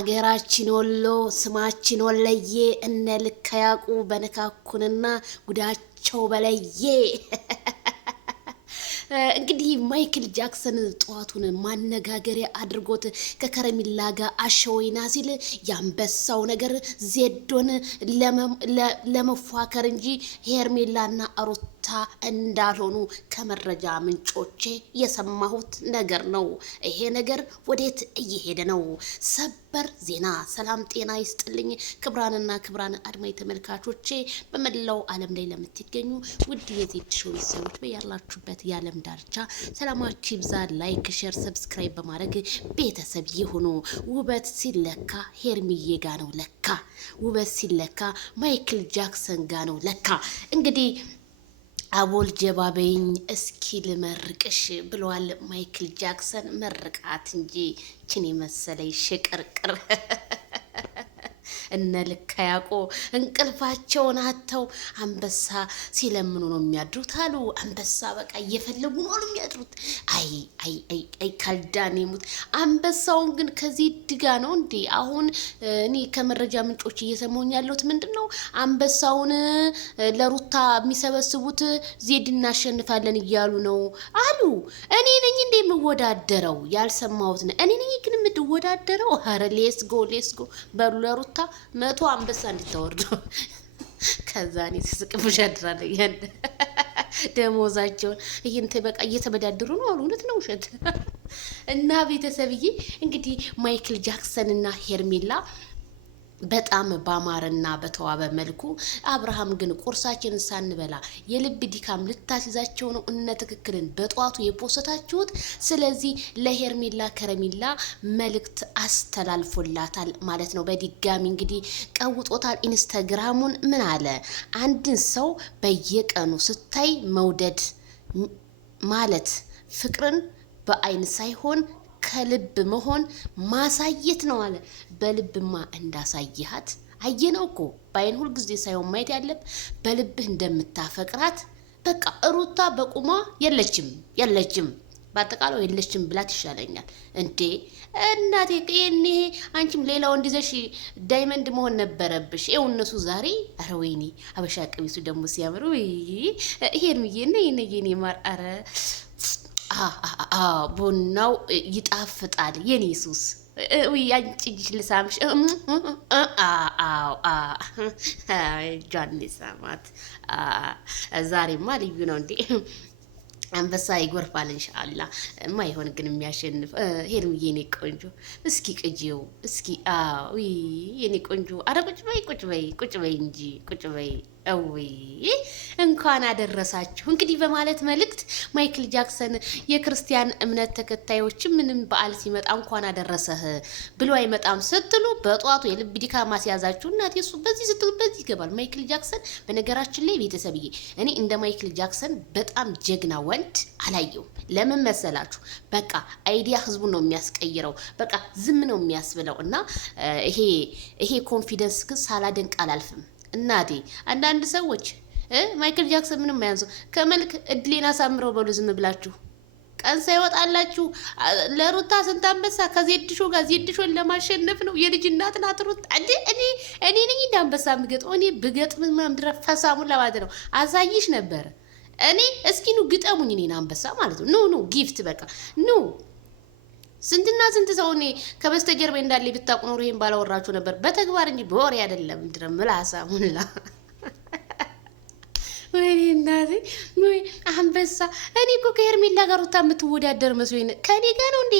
አገራችን ወሎ ስማችን ወለየ እነ ልከያቁ በነካኩንና ጉዳቸው በለየ። እንግዲህ ማይክል ጃክሰን ጠዋቱን ማነጋገሪያ አድርጎት ከከረሚላ ጋር አሸወይና ሲል ያንበሳው ነገር ዜዶን ለመፏከር እንጂ ሄርሜላና ሩታ እንዳልሆኑ ከመረጃ ምንጮቼ የሰማሁት ነገር ነው። ይሄ ነገር ወዴት እየሄደ ነው? ሰበር ዜና። ሰላም ጤና ይስጥልኝ ክብራንና ክብራን አድማጭ ተመልካቾቼ በመላው ዓለም ላይ ለምትገኙ ውድ የዜድ ሾው ሰዎች በያላችሁበት የዓለም ዳርቻ ሰላማችሁ ይብዛ። ላይክ፣ ሼር፣ ሰብስክራይብ በማድረግ ቤተሰብ ይሁኑ። ውበት ሲለካ ሄርሚዬ ጋ ነው ለካ። ውበት ሲለካ ማይክል ጃክሰን ጋ ነው ለካ። እንግዲህ አቦል ጀባበኝ እስኪ ልመርቅሽ ብለዋል ማይክል ጃክሰን። መርቃት እንጂ ችን መሰለኝ ሽቅርቅር እነ ልከያቆ እንቅልፋቸውን አተው አንበሳ ሲለምኑ ነው የሚያድሩት አሉ። አንበሳ በቃ እየፈለጉ ነው የሚያድሩት። አይ ካልዳኔ ሙት። አንበሳውን ግን ከዚህ ድጋ ነው እንዴ? አሁን እኔ ከመረጃ ምንጮች እየሰማሁኝ ያለሁት ምንድነው አንበሳውን ለሩታ የሚሰበስቡት ዜድ እናሸንፋለን እያሉ ነው አሉ። እኔ ነኝ እንዴ የምወዳደረው? ያልሰማሁት ነው። እኔ ነኝ ግን የምወዳደረው? ኧረ ሌስ ጎ በሉ ለሩታ 100 አንበሳ እንድታወርዱ። ከዛ እኔ ስስቅብሽ አድራለሁ። ያን ደሞዛቸውን በቃ እየተበዳደሩ ነው አሉ። እውነት ነው ውሸት? እና ቤተሰብዬ እንግዲህ ማይክል ጃክሰን እና ሄርሜላ በጣም ባማረና በተዋበ መልኩ፣ አብርሃም ግን ቁርሳችንን ሳንበላ የልብ ድካም ልታስይዛቸው ነው እነ ትክክልን በጠዋቱ የፖስታችሁት። ስለዚህ ለሄርሜላ ከረሜላ መልእክት አስተላልፎላታል ማለት ነው። በድጋሚ እንግዲህ ቀውጦታል ኢንስታግራሙን። ምን አለ? አንድን ሰው በየቀኑ ስታይ መውደድ ማለት ፍቅርን በአይን ሳይሆን ከልብ መሆን ማሳየት ነው አለ። በልብማ እንዳሳየሃት አየነው እኮ። በአይን ሁልጊዜ ሳይሆን ማየት ያለብ በልብህ እንደምታፈቅራት። በቃ ሩታ በቁሟ የለችም በአጠቃላይ የለችም ብላት ይሻለኛል እንዴ እናቴ። ይሄኔ አንቺም ሌላው እንዲዘሽ ዳይመንድ መሆን ነበረብሽ። ይኸው እነሱ ዛሬ ኧረ ወይኔ ሀበሻ ቀሚሱ ደግሞ ሲያምር ሄርሚዬ ነይ ማር ኧረ ቡናው ይጣፍጣል የኔ ሱስ። አንቺ እጅሽ ልሳምሽ። ጃን ልሳማት። ዛሬማ ልዩ ነው እንዴ! አንበሳ ይጎርፋል ኢንሻአላህ። ማይሆን ግን የሚያሸንፍ ሄርሚዬ የኔ ቆንጆ እስኪ ቅጂው እስኪ የኔ ቆንጆ። አረ ቁጭ በይ እንጂ ቁጭ በይ። እንኳን አደረሳችሁ እንግዲህ በማለት መልእክት ማይክል ጃክሰን የክርስቲያን እምነት ተከታዮች ምንም በዓል ሲመጣ እንኳን አደረሰህ ብሎ አይመጣም ስትሉ በጧቱ የልብ ድካም ማስያዛችሁ እናቴ። እሱ በዚህ ስትሉ በዚህ ይገባል ማይክል ጃክሰን። በነገራችን ላይ ቤተሰብዬ እኔ እንደ ማይክል ጃክሰን በጣም ጀግና ወንድ አላየውም። ለምን መሰላችሁ? በቃ አይዲያ ህዝቡን ነው የሚያስቀይረው። በቃ ዝም ነው የሚያስብለው። እና ይሄ ኮንፊደንስ ግን ሳላደንቅ አላልፍም እናቴ። አንዳንድ ሰዎች ማይክል ጃክሰን ምንም አያንሱ ከመልክ እድሌን አሳምረው በሉ ዝም ብላችሁ ቀን ሳይወጣላችሁ። ለሩታ ስንት አንበሳ ከዜድሾ ጋር ዜድሾን ለማሸነፍ ነው። የልጅ እናት ናት ሩታ። እኔ ነኝ እንደ አንበሳ የምገጥመው። እኔ ብገጥም ምናምን ፈሳሙን ለማለት ነው አሳይሽ ነበር። እኔ እስኪ ኑ ግጠሙኝ እኔን አንበሳ ማለት ነው። ኑ ጊፍት በቃ ኑ። ስንትና ስንት ሰው እኔ ከበስተጀርባ እንዳለ ብታውቁ ኖሮ ይሄን ባላወራችሁ ነበር። በተግባር እንጂ በወሬ አይደለም። ድረም ምላሳ ሙላ ወይኔ እናቴ ወይ አንበሳ። እኔ እኮ ከሄርሜላ ጋር ሩታ የምትወዳደር መስሎኝ። ከኔ ጋር ነው እንዴ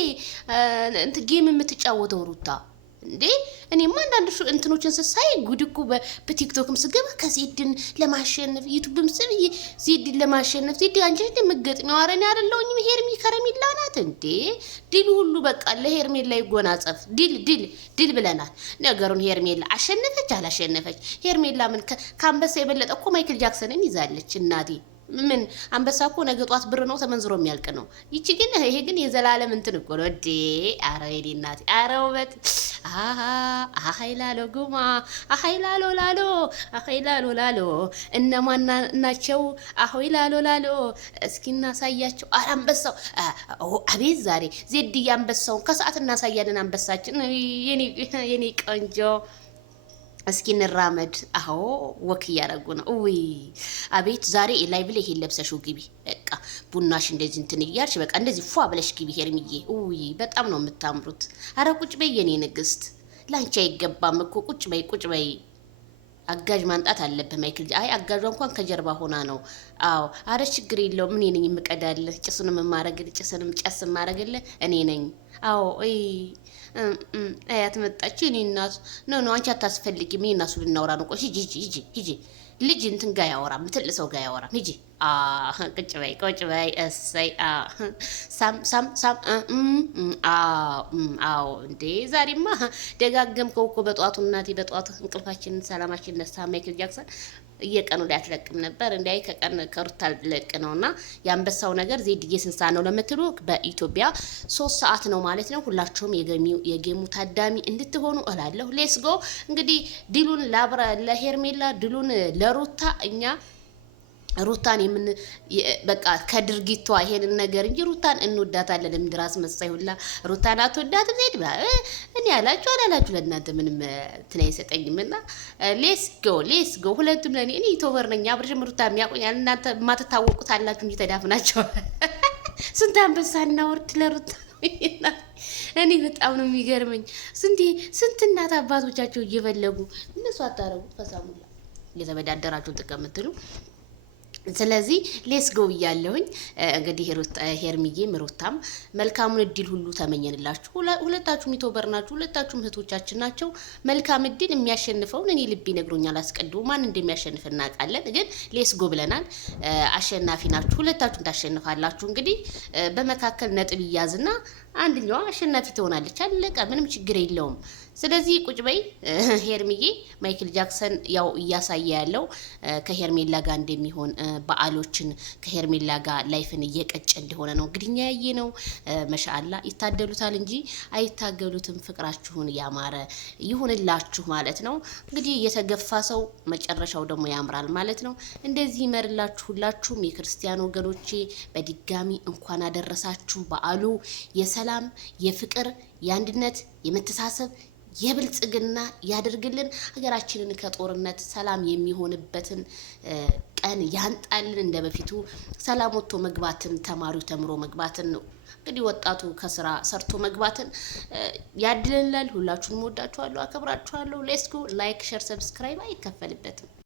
ጌም የምትጫወተው ሩታ እንዴ? እኔማ አንዳንድ እንትኖችን ስሳይ ጉድ እኮ በቲክቶክም ስገባ ከዜድን ለማሸነፍ ዩቲዩብም ስብ ዜድን ለማሸነፍ ዜድ አንቺ እንደምትገጥሚው አረኔ አይደለሁኝም ሄርሚ ከረሜላ ናት እንዴ። ድል ሁሉ በቃ ለሄርሜላ ይጎናጸፍ። ድል ብለናል ነገሩን። ሄርሜላ አሸነፈች አላሸነፈች ሄርሜላ ምን ከአንበሳ የበለጠ እኮ ማይክል ጃክሰንን ይዛለች እናቴ። ምን አንበሳ እኮ ነገ ጧት ብር ነው ተመንዝሮ የሚያልቅ ነው። ይቺ ግን ይሄ ግን የዘላለም እንትን እኮ ነው እንዴ! አረ የኔ እናቴ፣ አረ ውበት! አሃይ ላሎ ጉማ፣ አሃይ ላሎ ላሎ፣ አሃይ ላሎ ላሎ። እነማን ናቸው? አሃይ ላሎ ላሎ። እስኪ እናሳያቸው። አረ አንበሳው! አቤት ዛሬ ዜድዬ አንበሳውን ከሰዓት እናሳያለን። አንበሳችን የኔ ቆንጆ እስኪ እንራመድ። አዎ ወክ እያደረጉ ነው። ውይ አቤት ዛሬ ላይ ብለ ይሄን ለብሰሽው ግቢ። በቃ ቡናሽ እንደዚህ እንትን እያልሽ በቃ እንደዚህ ፏ ብለሽ ግቢ ሄርሚዬ። ውይ በጣም ነው የምታምሩት። አረ ቁጭ በይ የኔ ንግስት፣ ላንቺ አይገባም እኮ ቁጭ በይ ቁጭ በይ። አጋዥ ማንጣት አለብህ ማይክል። አይ አጋዧ እንኳን ከጀርባ ሆና ነው። አዎ አረ ችግር የለውም። እኔ ነኝ የምቀዳልህ፣ ጭሱንም የማረግልህ፣ ጭስንም ጨስ የማረግልህ እኔ ነኝ። አዎ አያት መጣች። እኔ እናት ነው አንቺ አታስፈልጊም። እኔ እናሱ ልናወራ ነው። ቆይ ሂጂ ልጅ እንትን ጋ ያወራ ምትል ሰው ጋ ያወራ ሂጂ። ቁጭ በይ እሰይ ሳም አዎ እንዴ ዛሬማ ደጋገምከው እኮ በጠዋቱ እናቴ፣ በጠዋቱ እንቅልፋችንን ሰላማችን ነሳ። ማይክል ጃክሰን እየቀኑ ላይ አትለቅም ነበር እንዴ? ከቀን ከሩታ ልቅ ነውና የአንበሳው ነገር ዜድዬ ስንት ሰዓት ነው ለምትሉ በኢትዮጵያ 3 ሰዓት ነው ማለት ነው። ሁላችሁም የጌሙ ታዳሚ እንድትሆኑ እላለሁ። ሌስ ጎ እንግዲህ ድሉን ለሄርሜላ ድሉን ለሩታ እኛ ሩታን በቃ ከድርጊቷ ይሄንን ነገር እንጂ ሩታን እንወዳታለን። ምድራስ መሳይ ሁላ ሩታን አትወዳትም። ዜድ እኔ ያላችሁ አላላችሁ ለእናንተ ምንም እንትን አይሰጠኝም። እና ሌስ ጎ ሁለቱም ለእኔ ዩቱበር ነኝ። አብርሽም ሩታ የሚያቆኛል። እናንተ የማትታወቁት አላችሁ እንጂ ተዳፍናቸው። ስንት አንበሳ እናወርድ ለሩታ። እኔ በጣም ነው የሚገርመኝ። ስንት እናት አባቶቻቸው እየፈለጉ እነሱ አታረጉት ፈሳሙላ እየተበዳደራችሁ ተቀምጥሉ። ስለዚህ ሌስ ጎ ብያለሁኝ። እንግዲህ ሄርሚዬም ሩታም መልካሙን እድል ሁሉ ተመኘንላችሁ። ሁለታችሁም ዩቱበር ናችሁ፣ ሁለታችሁም እህቶቻችን ናቸው። መልካም እድል። የሚያሸንፈውን እኔ ልብ ይነግሮኛል። አስቀድሞ ማን እንደሚያሸንፍ እናውቃለን፣ ግን ሌስ ጎ ብለናል። አሸናፊ ናችሁ፣ ሁለታችሁም ታሸንፋላችሁ። እንግዲህ በመካከል ነጥብ ይያዝና አንደኛዋ አሸናፊ ትሆናለች። አለቀ። ምንም ችግር የለውም። ስለዚህ ቁጭ በይ ሄርሚዬ። ማይክል ጃክሰን ያው እያሳየ ያለው ከሄርሜላ ጋር እንደሚሆን በዓሎችን ከሄርሜላ ጋር ላይፍን እየቀጨ እንደሆነ ነው እንግዲህ ያየ ነው። መሻአላ ይታደሉታል እንጂ አይታገሉትም። ፍቅራችሁን ያማረ ይሁንላችሁ ማለት ነው። እንግዲህ የተገፋ ሰው መጨረሻው ደግሞ ያምራል ማለት ነው። እንደዚህ ይመርላችሁ። ሁላችሁም የክርስቲያን ወገኖቼ በድጋሚ እንኳን አደረሳችሁ። በዓሉ የሰላም የፍቅር የአንድነት የመተሳሰብ የብልጽግና ያደርግልን። ሀገራችንን ከጦርነት ሰላም የሚሆንበትን ቀን ያንጣልን። እንደ በፊቱ ሰላም ወጥቶ መግባትን፣ ተማሪው ተምሮ መግባትን ነው እንግዲህ ወጣቱ ከስራ ሰርቶ መግባትን ያድልንላል። ሁላችሁንም ወዳችኋለሁ፣ አከብራችኋለሁ። ሌትስ ጎ። ላይክ፣ ሼር፣ ሰብስክራይብ አይከፈልበትም።